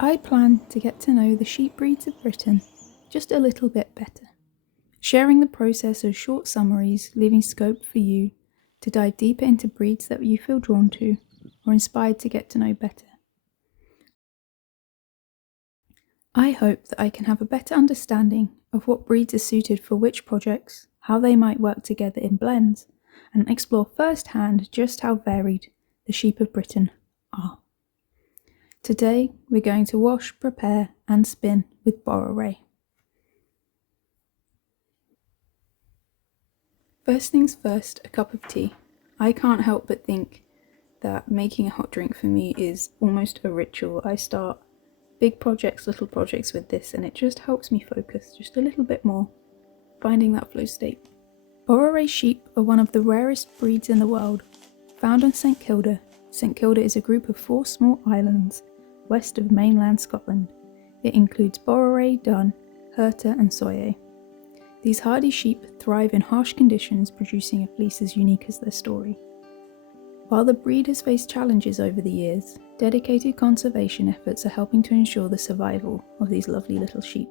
I plan to get to know the sheep breeds of Britain just a little bit better, sharing the process as short summaries, leaving scope for you to dive deeper into breeds that you feel drawn to or inspired to get to know better. I hope that I can have a better understanding of what breeds are suited for which projects, how they might work together in blends, and explore firsthand just how varied the sheep of Britain are. Today we're going to wash, prepare and spin with Boreray. First things first, a cup of tea. I can't help but think that making a hot drink for me is almost a ritual. I start big projects, little projects with this, and it just helps me focus just a little bit more, finding that flow state. Boreray sheep are one of the rarest breeds in the world. Found on St Kilda, St Kilda is a group of 4 small islands west of mainland Scotland. It includes Boreray, Dun, Herta and Soyer. These hardy sheep thrive in harsh conditions, producing a fleece as unique as their story. While the breed has faced challenges over the years, dedicated conservation efforts are helping to ensure the survival of these lovely little sheep.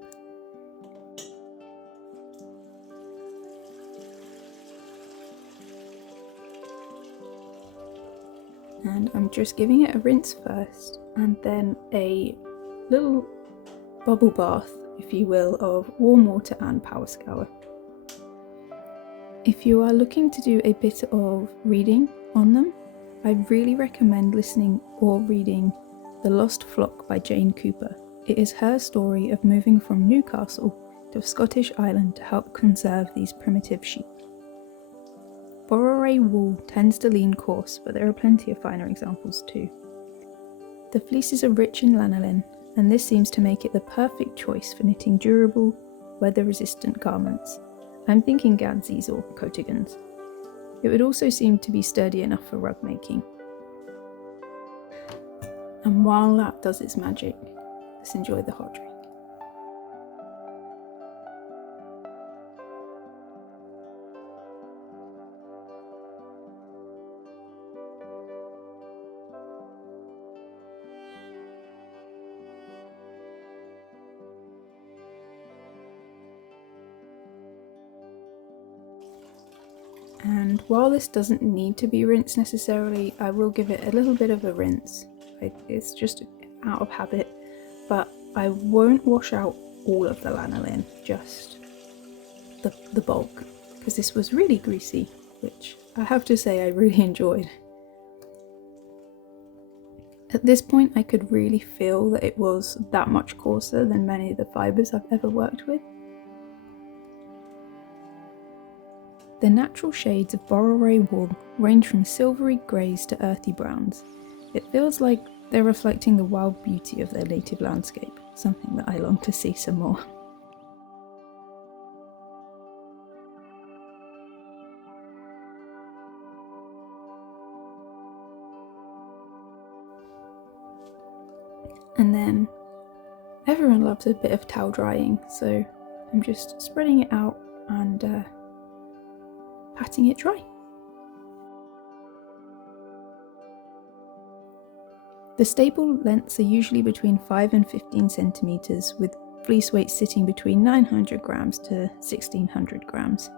And I'm just giving it a rinse first, and then a little bubble bath, if you will, of warm water and power scour. If you are looking to do a bit of reading on them, I really recommend listening or reading The Lost Flock by Jane Cooper. It is her story of moving from Newcastle to a Scottish island to help conserve these primitive sheep. Boreray wool tends to lean coarse, but there are plenty of finer examples too. The fleeces are rich in lanolin, and this seems to make it the perfect choice for knitting durable, weather-resistant garments. I'm thinking gadsies or coatigans. It would also seem to be sturdy enough for rug making. And while that does its magic, let's enjoy the hot drink. And while this doesn't need to be rinsed necessarily, I will give it a little bit of a rinse. It's just out of habit, but I won't wash out all of the lanolin, just the bulk, because this was really greasy, which I have to say I really enjoyed. At this point I could really feel that it was that much coarser than many of the fibres I've ever worked with. The natural shades of Boreray wool range from silvery greys to earthy browns. It feels like they're reflecting the wild beauty of their native landscape, something that I long to see some more. And then everyone loves a bit of towel drying, so I'm just spreading it out and patting it dry. The staple lengths are usually between 5 and 15 centimeters, with fleece weights sitting between 900 grams to 1600 grams.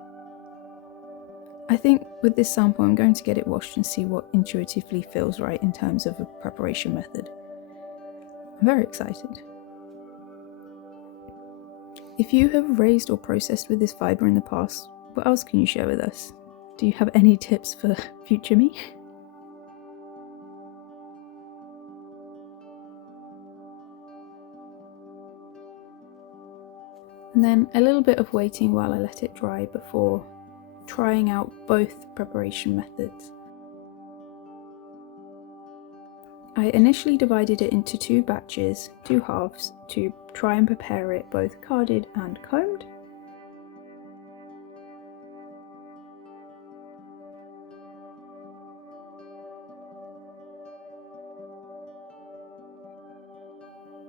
I think with this sample I'm going to get it washed and see what intuitively feels right in terms of a preparation method. I'm very excited. If you have raised or processed with this fibre in the past, what else can you share with us? Do you have any tips for future me? And then a little bit of waiting while I let it dry before trying out both preparation methods. I initially divided it into 2 batches, 2 halves, to try and prepare it both carded and combed.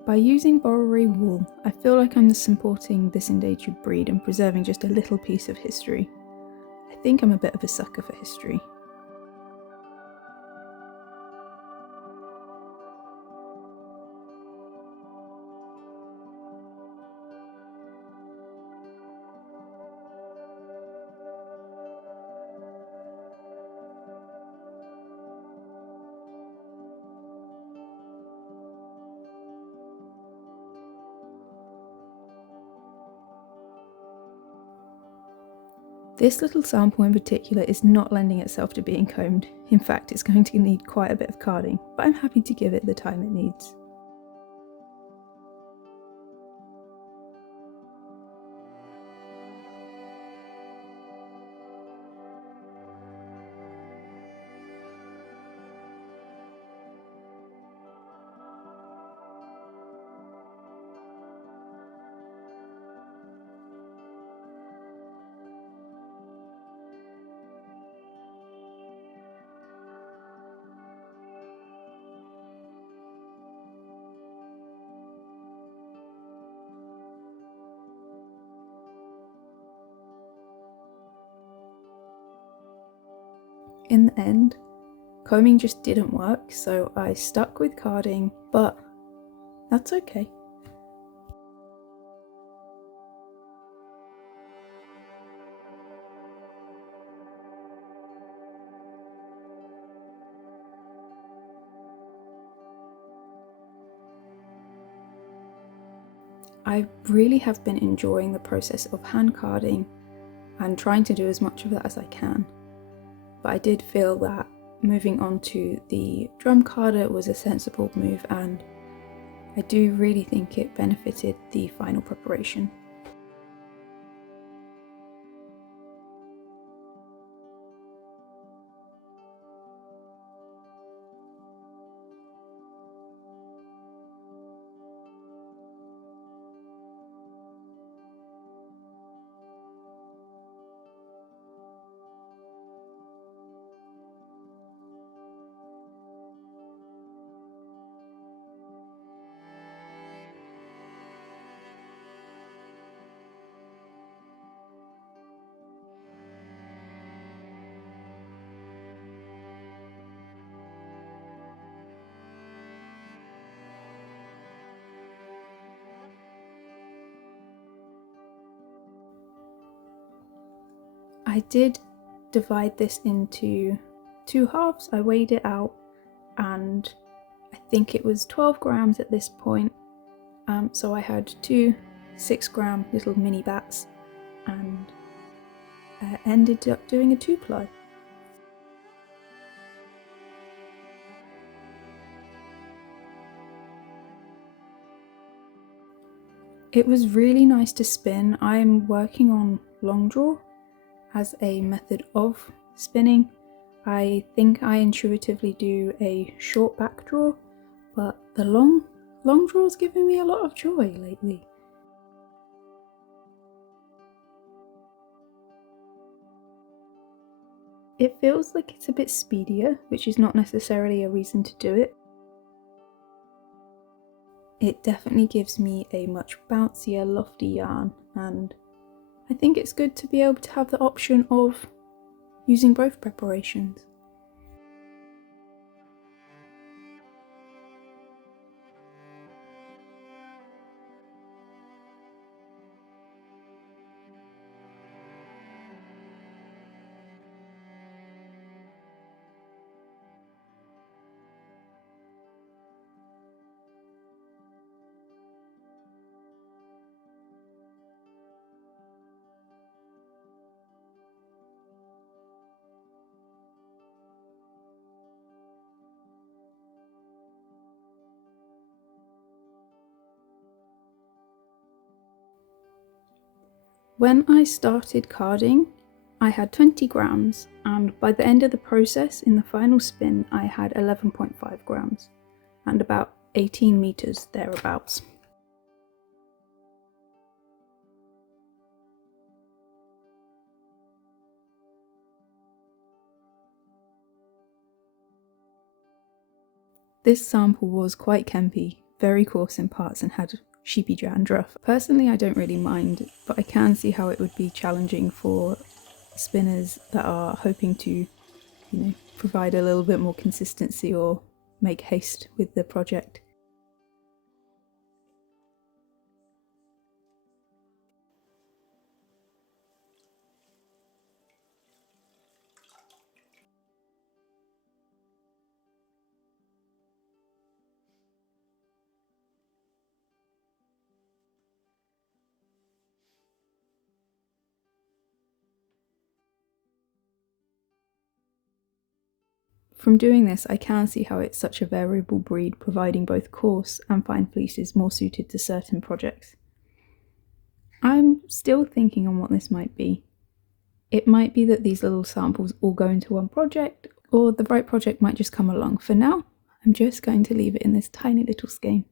By using Boreray wool, I feel like I'm supporting this endangered breed and preserving just a little piece of history. I think I'm a bit of a sucker for history. This little sample in particular is not lending itself to being combed. In fact, it's going to need quite a bit of carding, but I'm happy to give it the time it needs. In the end, combing just didn't work, so I stuck with carding, but that's okay. I really have been enjoying the process of hand carding and trying to do as much of that as I can. But I did feel that moving on to the drum carder was a sensible move, and I do really think it benefited the final preparation. I did divide this into 2 halves. I weighed it out and I think it was 12 grams at this point. So I had 2 6-gram little mini bats and ended up doing a 2-ply. It was really nice to spin. I'm working on long draw as a method of spinning. I think I intuitively do a short back draw, but the long draw is giving me a lot of joy lately. It feels like it's a bit speedier, which is not necessarily a reason to do it. It definitely gives me a much bouncier, lofty yarn, and I think it's good to be able to have the option of using both preparations. When I started carding, I had 20 grams, and by the end of the process, in the final spin, I had 11.5 grams, and about 18 meters thereabouts. This sample was quite kempy, very coarse in parts, and had sheepy dandruff. Personally, I don't really mind, but I can see how it would be challenging for spinners that are hoping to, provide a little bit more consistency or make haste with the project. From doing this, I can see how it's such a variable breed, providing both coarse and fine fleeces more suited to certain projects. I'm still thinking on what this might be. It might be that these little samples all go into one project, or the right project might just come along. For now, I'm just going to leave it in this tiny little skein.